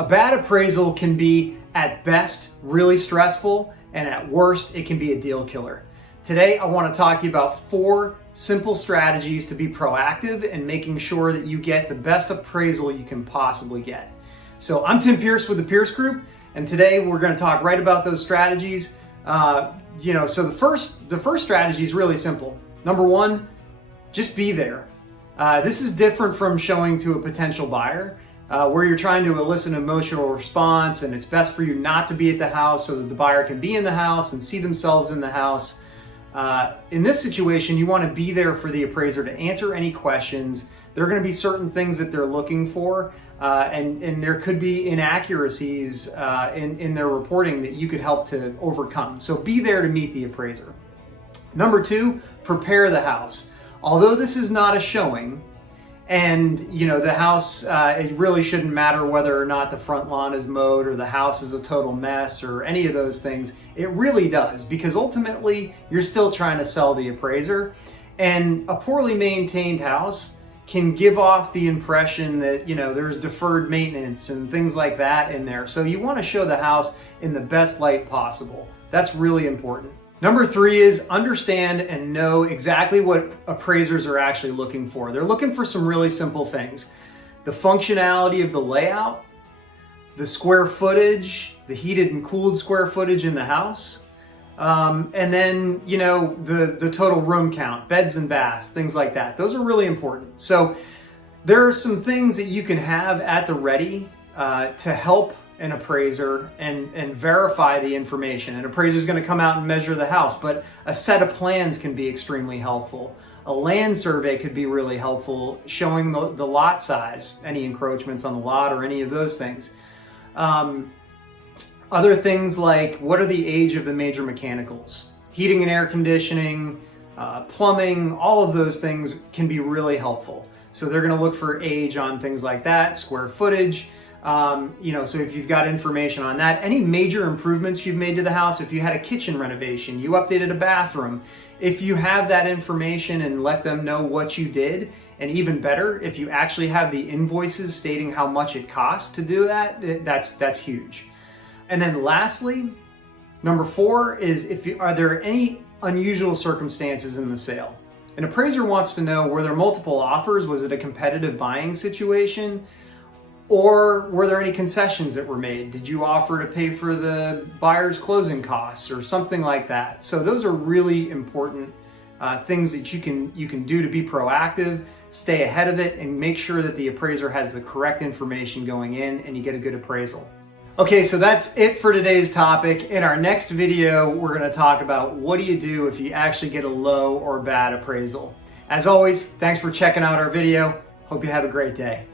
A bad appraisal can be, at best, really stressful, and at worst, it can be a deal killer. Today, I want to talk to you about 4 simple strategies to be proactive and making sure that you get the best appraisal you can possibly get. So I'm Tim Peirce with the Peirce Group, and today we're going to talk right about those strategies. So the first strategy is really simple. Number 1, just be there. This is different from showing to a potential buyer, where you're trying to elicit an emotional response, and it's best for you not to be at the house so that the buyer can be in the house and see themselves in the house. In this situation, you want to be there for the appraiser to answer any questions. There are going to be certain things that they're looking for, and there could be inaccuracies in their reporting that you could help to overcome. So be there to meet the appraiser. Number 2, prepare the house. Although this is not a showing, and the house, it really shouldn't matter whether or not the front lawn is mowed or the house is a total mess or any of those things. It really does, because ultimately you're still trying to sell the appraiser, and a poorly maintained house can give off the impression that there's deferred maintenance and things like that in there. So you want to show the house in the best light possible. That's really important. Number 3 is understand and know exactly what appraisers are actually looking for. They're looking for some really simple things. The functionality of the layout, the square footage, the heated and cooled square footage in the house, and then, the total room count, beds and baths, things like that. Those are really important. So there are some things that you can have at the ready to help an appraiser and verify the information. An appraiser is going to come out and measure the house, but a set of plans can be extremely helpful. A land survey could be really helpful, showing the lot size, any encroachments on the lot or any of those things. Other things like, what are the age of the major mechanicals? Heating and air conditioning, plumbing, all of those things can be really helpful. So they're going to look for age on things like that, square footage. So if you've got information on that, any major improvements you've made to the house, if you had a kitchen renovation, you updated a bathroom, if you have that information and let them know what you did, and even better, if you actually have the invoices stating how much it costs to do that, that's huge. And then lastly, number 4 is, are there any unusual circumstances in the sale? An appraiser wants to know, were there multiple offers? Was it a competitive buying situation? Or were there any concessions that were made? Did you offer to pay for the buyer's closing costs or something like that? So those are really important things that you can do to be proactive, stay ahead of it, and make sure that the appraiser has the correct information going in and you get a good appraisal. Okay, so that's it for today's topic. In our next video, we're going to talk about what do you do if you actually get a low or bad appraisal. As always, thanks for checking out our video. Hope you have a great day.